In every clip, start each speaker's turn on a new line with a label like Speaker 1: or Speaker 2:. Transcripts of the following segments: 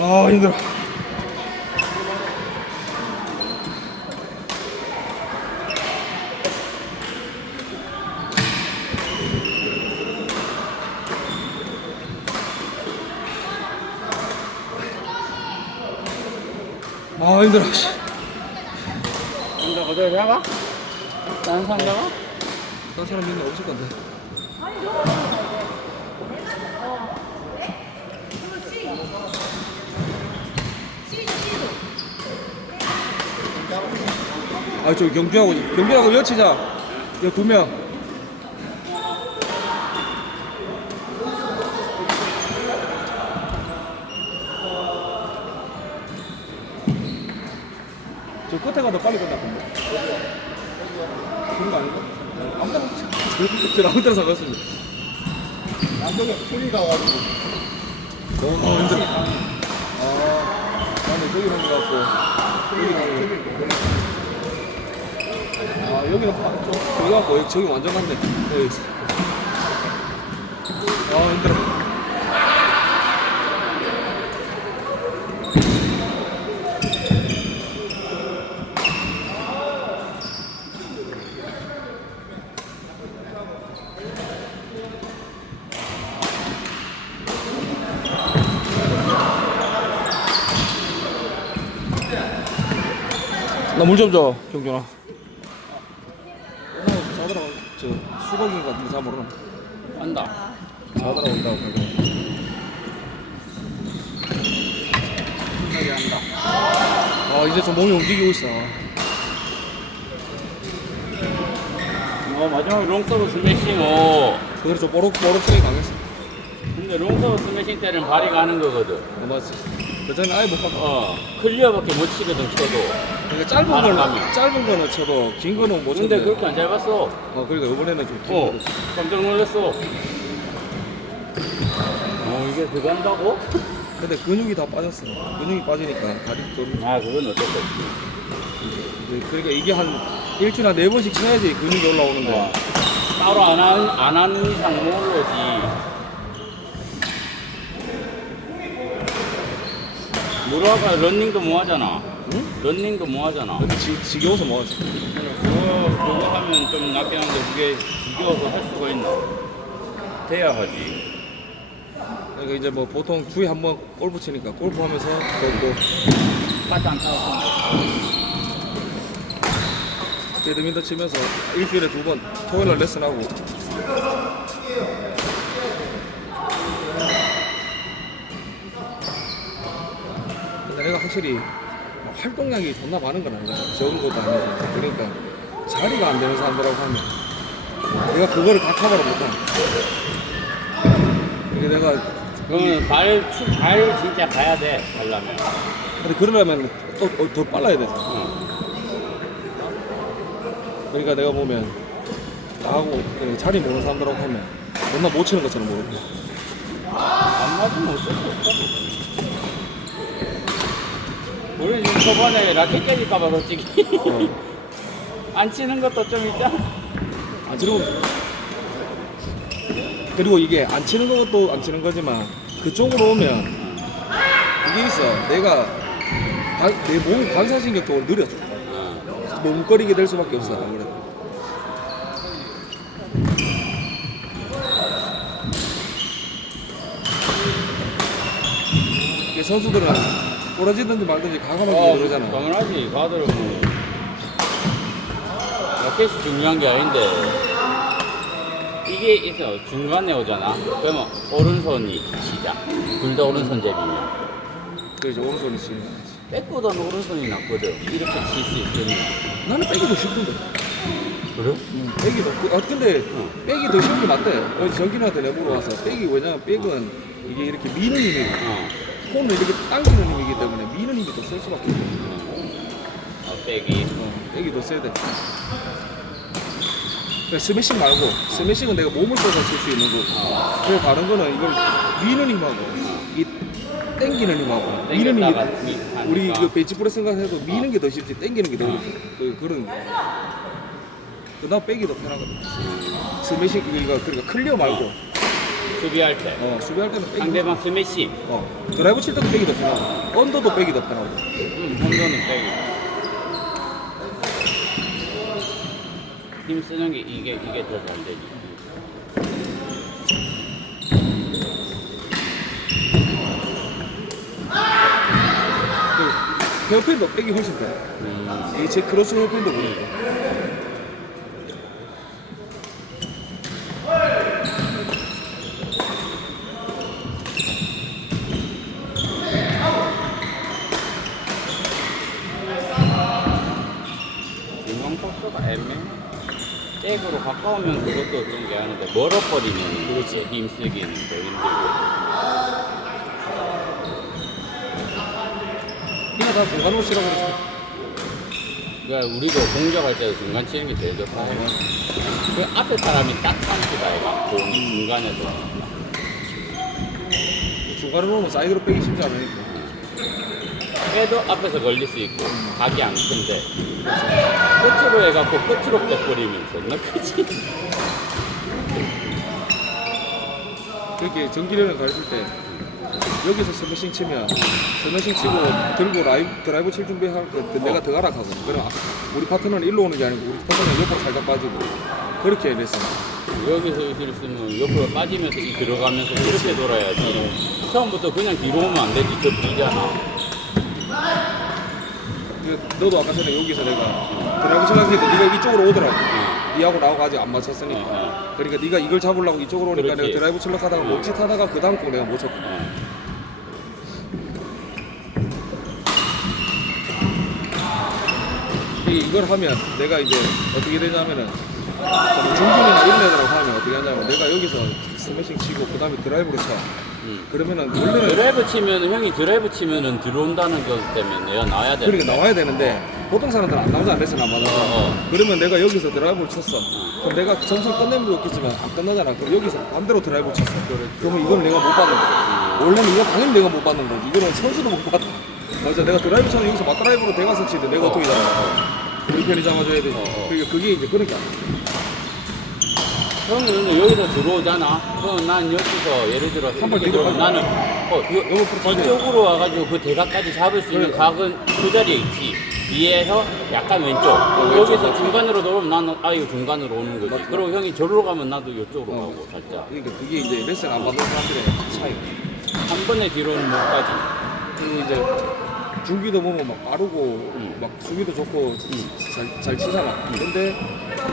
Speaker 1: 아 힘들어. 아 힘들어. 씨.
Speaker 2: 혼자 그대로 잡아? 다른 사람 잡아?
Speaker 1: 다른 사람 있는 없을 건데. 아, 저 경주하고, 경주하고 여치자. 여 두 명. 저 끝에 가더 빨리 건데. 그런 거 아닌가? 아무데나 저 아무 데나 상관없습니다.
Speaker 2: 남동에 소리가 와가지고.
Speaker 1: 너무 아, 힘들어. 아, 나는 저기 한것 같고, 여기는, 아, 여기는 파, 좀, 저기 여기, 저기 완전. 여기 있어. 아, 힘들어. 나 물 좀 줘, 경준아. 자더라, 저, 것 같은데, 잡으러.
Speaker 2: 안다.
Speaker 1: 자더라 온다고.
Speaker 2: 생각이 한다.
Speaker 1: 아, 이제 좀 몸이 움직이고 있어.
Speaker 2: 어, 마지막에 롱서브 스매싱, 어.
Speaker 1: 그래서 좀 뽀록 뽀록하게 강했어.
Speaker 2: 근데 롱서브 스매싱 때는 발이 가는 거거든.
Speaker 1: 어, 맞지. 그전에 아예 못 봤다.
Speaker 2: 어, 클리어밖에 못 치거든, 쳐도.
Speaker 1: 그러니까 짧은
Speaker 2: 바람
Speaker 1: 거는,
Speaker 2: 가면.
Speaker 1: 짧은 거는 쳐도, 긴 거는 못
Speaker 2: 근데. 그렇게 안 짧았어.
Speaker 1: 어, 그러니까 이번에는 좀긴
Speaker 2: 어,
Speaker 1: 거를.
Speaker 2: 깜짝 놀랐어. 어, 이게 들어간다고?
Speaker 1: 근데 근육이 다 빠졌어. 근육이 빠지니까 다리 좀.
Speaker 2: 아, 그건 어쩔 수 없지.
Speaker 1: 그러니까 이게 한 일주일에 한네 번씩 쳐야지 근육이 올라오는데.
Speaker 2: 어, 따로 안 한, 안한 이상 모르지. 무라가 런닝도 뭐 하잖아.
Speaker 1: 응?
Speaker 2: 런닝도 뭐 하잖아.
Speaker 1: 근데 지, 지겨워서 뭐 하지?
Speaker 2: 그거, 그거 하면 좀 낫긴 한데 그게 지겨워서 할 수가 있나? 돼야 하지.
Speaker 1: 그러니까 이제 뭐 보통 주에 한 번 골프 치니까 골프 하면서 또,
Speaker 2: 빠지 안.
Speaker 1: 또 배드민턴 치면서 일주일에 두 번 토요일 날 레슨하고 근데 내가 확실히 막 활동량이 존나 많은 건 아니야 적은 것도 아니고 그러니까 자리가 안 되는 사람들하고 하면 내가 그거를 다 커버를 못해 그게 내가
Speaker 2: 그러면 발, 추, 발 진짜 가야 돼, 가려면.
Speaker 1: 근데 그러려면 또 더 빨라야 되잖아
Speaker 2: 어.
Speaker 1: 그러니까 내가 보면 나하고 그 자리 모르는 사람들하고 하면 존나 못 치는 것처럼 모르고
Speaker 2: 안 맞으면 어쩔 수 없다. 우리 지금 저번에 라켓 깨질까봐 솔직히.
Speaker 1: 어.
Speaker 2: 안 치는 것도 좀 있잖아.
Speaker 1: 안 치는 거 그리고 이게 안 치는 것도 안 치는 거지만 그쪽으로 오면 이게 있어 내가 반- 내몸 반사신경도 느려져
Speaker 2: 어.
Speaker 1: 멍거리게 될 수밖에 없어 아무래도 이게 선수들은 부러지든지 말든지 과감하게
Speaker 2: 어,
Speaker 1: 그러잖아
Speaker 2: 당연하지. 가들은 뭐. 라켓이 중요한 게 아닌데. 이게 있어. 중간에 오잖아. 그러면 오른손이 시작. 둘 다 오른손 제비면.
Speaker 1: 그래서 오른손이 치는 거지
Speaker 2: 백보다는 오른손이 낫거든. 이렇게 칠 수 있으면.
Speaker 1: 나는 백이 더 쉽던데
Speaker 2: 그래?
Speaker 1: 백이 더, 그- 아, 근데
Speaker 2: 응.
Speaker 1: 백이 더 쉬운 게 맞대. 어제 정기한테 내보러 와서 백이 왜냐면 백은 이게 이렇게 미는 힘이
Speaker 2: 어.
Speaker 1: 손을 이렇게 당기는 힘이기 때문에 미는 힘이 더쓸 수밖에 없어.
Speaker 2: 어, 백이.
Speaker 1: 어, 백이 더 세야 돼. 그러니까 스매싱 말고 스매싱은 내가 몸을 써서 칠 수 있는 거고. 그리고 다른 거는 이걸 미는 힘하고 이 당기는 힘하고 미는 힘이
Speaker 2: 미- 하니까.
Speaker 1: 우리 그 벤치프레스 생각해도 미는 게 더 쉽지 당기는 게 더 어렵지. 그 그런 거. 그다음 빼기 더 편하거든. 스매싱 이거 그러니까 클리어 말고
Speaker 2: 수비할 때
Speaker 1: 어, 수비할 때는 빼기.
Speaker 2: 상대방 스매시
Speaker 1: 어, 드라이브 칠 때도 빼기 더 편하고 언더도 빼기 더 편하고.
Speaker 2: 음, 홈런은 빼기 힘 쓰는 게 이게 이게 더 잘 되지
Speaker 1: 그 헤어핀도 빼기 훨씬 편해.
Speaker 2: 음,
Speaker 1: 이게 제 크로스 헤어핀도 보니까.
Speaker 2: 중앙 코스가 애매해 백으로 가까우면 그것도 어떤 게 하는데 멀어버리면 그렇지 힘 쓰기는 더 힘들고.
Speaker 1: 그냥 다 중간으로 치라고 그랬어.
Speaker 2: 그러니까 우리도 공격할 때도 중간 치는 게 제일 좋다. 그 앞에 사람이 딱 참기다 이가. 공이 중간에서.
Speaker 1: 중간으로 놓으면 사이드로 빼기 쉽지 않으니까.
Speaker 2: 해도 앞에서 걸릴 수 있고 각이 안 큰데. 끝으로 해갖고 끝으로 빼버리면 존나 크지.
Speaker 1: 그렇게 전기련을 가르칠 때 여기서 스매싱 치면 스매싱 치고 들고 라이브, 드라이브 칠 준비할 때 내가 더 가라 하거든. 그럼 아, 우리 파트너는 일로 오는 게 아니고 우리 파트너는 옆으로 살짝 빠지고 그렇게 레슨.
Speaker 2: 여기서 이렇게 쓰면 옆으로 빠지면서 이 들어가면서 이렇게 돌아야지. 처음부터 그냥 뒤로 오면 안 되지.
Speaker 1: 그 너도 아까 전에 여기서 내가 드라이브 칠라고 했는데 네가 이쪽으로 오더라고. 니하고 나하고 아직 안 맞췄으니까.
Speaker 2: 어,
Speaker 1: 그러니까 네가 이걸 잡으려고 이쪽으로 오니까
Speaker 2: 그렇지.
Speaker 1: 내가 드라이브 칠라 하다가 멈칫하다가 그 다음 공 내가 못 쳤거든.
Speaker 2: 어.
Speaker 1: 이- 이걸 하면 내가 이제 어떻게 되냐면은 좀 중국이나 이런 애들하고 하면 어떻게 하냐면 내가 여기서 스매싱 치고 그 다음에 드라이브로 쳐.
Speaker 2: 음.
Speaker 1: 그러면은 원래는
Speaker 2: 드라이브 치면은 형이 드라이브 치면은 들어온다는 것 때문에 내가 나와야 돼.
Speaker 1: 그러니까 나와야 되는데 보통 사람들은 안 나오지 안 맞아서.
Speaker 2: 어, 어.
Speaker 1: 그러면 내가 여기서 드라이브를 쳤어. 그럼 내가 점수를 끝내면 좋겠지만 안 끝나잖아. 그럼 여기서 반대로 드라이브 쳤어. 그러면 이건 내가 못 받는 거야 원래는 이건 당연히 내가 못 받는 거지. 이거는 선수도 못 받아. 맞아. 내가 드라이브 쳤는데 여기서 맞드라이브로 대가서 치는데 내가 어떻게 우 리 편이 잡아줘야 되지
Speaker 2: 어, 어.
Speaker 1: 그러니까 그게 이제 그러니까
Speaker 2: 형은 근데 여기서 들어오잖아. 그럼 난 여기서 예를 들어
Speaker 1: 뒤로
Speaker 2: 들어오면 나는 어 요,
Speaker 1: 영어 프로
Speaker 2: 뒤쪽으로 와가지고 그 대각까지 잡을 수 있는
Speaker 1: 그래.
Speaker 2: 각은 그 자리에 있지. 뒤에서 약간 왼쪽. 여기서. 중간으로 들어오면 나는 아유 중간으로 오는 거지. 그리고 형이 저리로 가면 나도 이쪽으로
Speaker 1: 어.
Speaker 2: 가고 살짝.
Speaker 1: 그러니까 그게 이제 레슨 안 받는 사람들의 차이
Speaker 2: 한 번에 뒤로는 못 가지.
Speaker 1: 그 이제 중기도 보면 막 빠르고
Speaker 2: 음.
Speaker 1: 막 수비도 좋고 잘, 잘 치잖아. 근데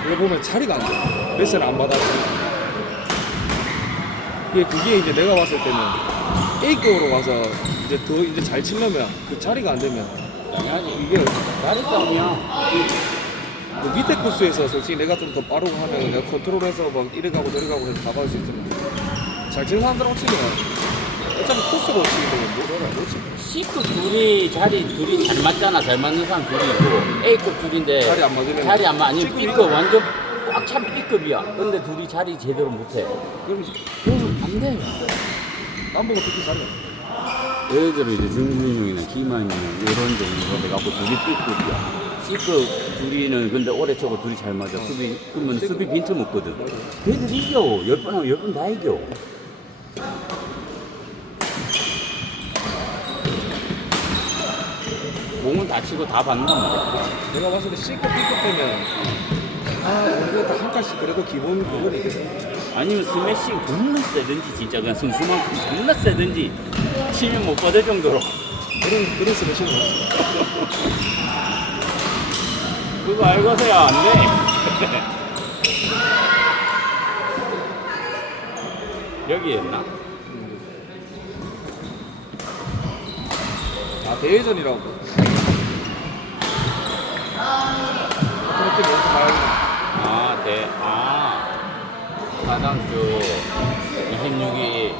Speaker 1: 이거 보면 자리가 안 돼. 레슨 안 받아. 그게 그게 이제 내가 봤을 때는 A급으로 가서 이제 더 이제 잘 치려면 그 자리가 안 되면. 이게
Speaker 2: 다리 싸움이야.
Speaker 1: 그 밑에 코스에서 솔직히 내가 좀 더 빠르고 하면 내가 컨트롤해서 막 이래 가고 저래 가고 해서 가봐할 수 있지만 잘 치는 사람들하고 치면 어차피 때문에 못 알아 못 치.
Speaker 2: C급 둘이 자리 둘이 잘 맞잖아. 잘 맞는 사람 둘이 있고 A급 둘인데
Speaker 1: 자리 안 맞으면
Speaker 2: 자리 안 맞. 아니
Speaker 1: C급이
Speaker 2: B급 완전 꽉 찬 B급이야. 근데 둘이 자리 제대로 못해.
Speaker 1: 그럼
Speaker 2: 그러면 안 돼.
Speaker 1: 남보고 특히 잘해.
Speaker 2: 예를 들어 이제 중근육이나 기만이나 이런 종류로 돼갖고 둘이 B급이야. C급 둘이는 근데 오래 쳐고 둘이 잘 맞아. 수비 그러면 수비 빈틈 없거든. 걔들 이겨. 열 번 하면 열 번 다 이겨. 공은 다 치고 다 받는단 말이야.
Speaker 1: 내가 봤을 때 C급, B급 되면 아, 우리가 다한 칸씩 그래도 기본 그거는 있겠어.
Speaker 2: 아니면 스매싱 겁나 세든지 진짜 그냥 승수만큼 겁나 세든지 치면 못 받을 정도로
Speaker 1: 그런 그런 스매싱은 없어.
Speaker 2: 그거 알고서야 안 돼. 여기였나?
Speaker 1: 아 대회전이라고. 그렇게 연습 말하는
Speaker 2: 아, 네. 아. 사당주 26이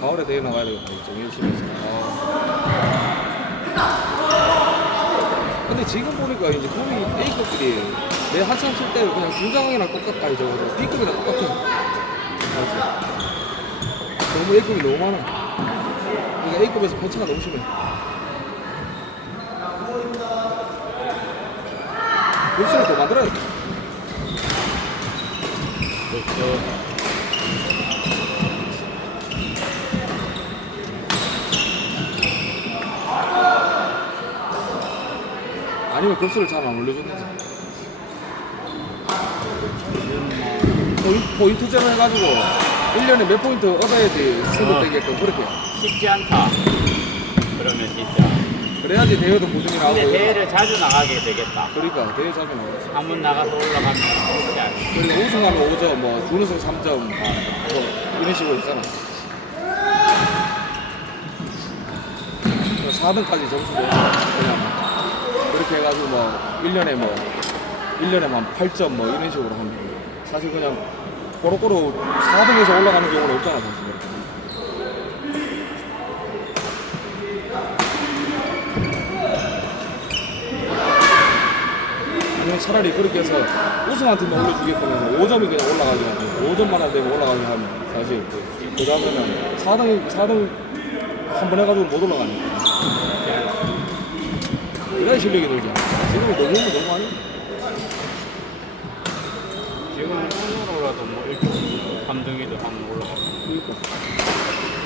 Speaker 1: 가을에 대회 나가야 되겠다. 좀 열심히 해서. 아. 근데 지금 보니까 이제 공이 A급들이 내 한참 칠때 그냥 중장이랑 똑같다 이제 B급이랑 똑같아. 맞지? 너무 A급이 너무 많아. 그러니까 A급에서 편차가 너무 심해. 골수를 더 만들어야 돼. 아니면 급수를 잘 안 올려줬는지. 포인트, 포인트제로 해가지고 1년에 몇 포인트 얻어야지 승부
Speaker 2: 어.
Speaker 1: 되게끔 그렇게.
Speaker 2: 쉽지 않다. 그러면 진짜.
Speaker 1: 그래야지 대회도 보증이 나오고.
Speaker 2: 근데 대회를 자주 나가게 되겠다.
Speaker 1: 그러니까 대회 자주 나오지.
Speaker 2: 한 번 나가서 올라가면 그렇지 않아.
Speaker 1: 그리고 우승하면 5점, 뭐 준우승 3점, 뭐 이런 식으로 있잖아. 4등까지 점수 줘서 그냥 그렇게 해가지고 뭐 1년에 뭐 1년에 만 8점 뭐 이런 식으로 하면 돼. 사실 그냥 꼬로꼬로 4등에서 올라가는 경우는 없잖아 사실 그렇게. 아니면 차라리 그렇게 해서 우승한 팀만 올려주겠거면 5점이 그냥 올라가게 하고 5점만 안 되고 올라가게 하면 사실 그 다음에는 4등 4등 한 번 해가지고 못 올라가니까. 그래야 실력이 늘지 지금 너무 너무 아니
Speaker 2: 지금 손으로라도 뭐 1등, 3등이도 한번 올라가고.
Speaker 1: 그러니까.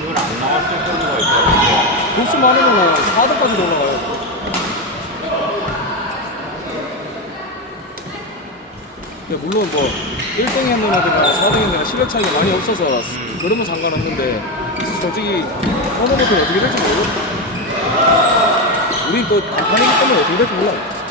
Speaker 2: 이건 안 나왔을 경우가 있다.
Speaker 1: 복수 많으면 4등까지도 올라가야 돼 근데 물론 뭐 1등 했는 애들이나 4등 했는 애나 실력 차이가 많이 없어서 그러면 상관없는데 솔직히 토너먼트는 어떻게 될지 모르겠다 우린 또 단판이기 때문에 어떻게 될지 몰라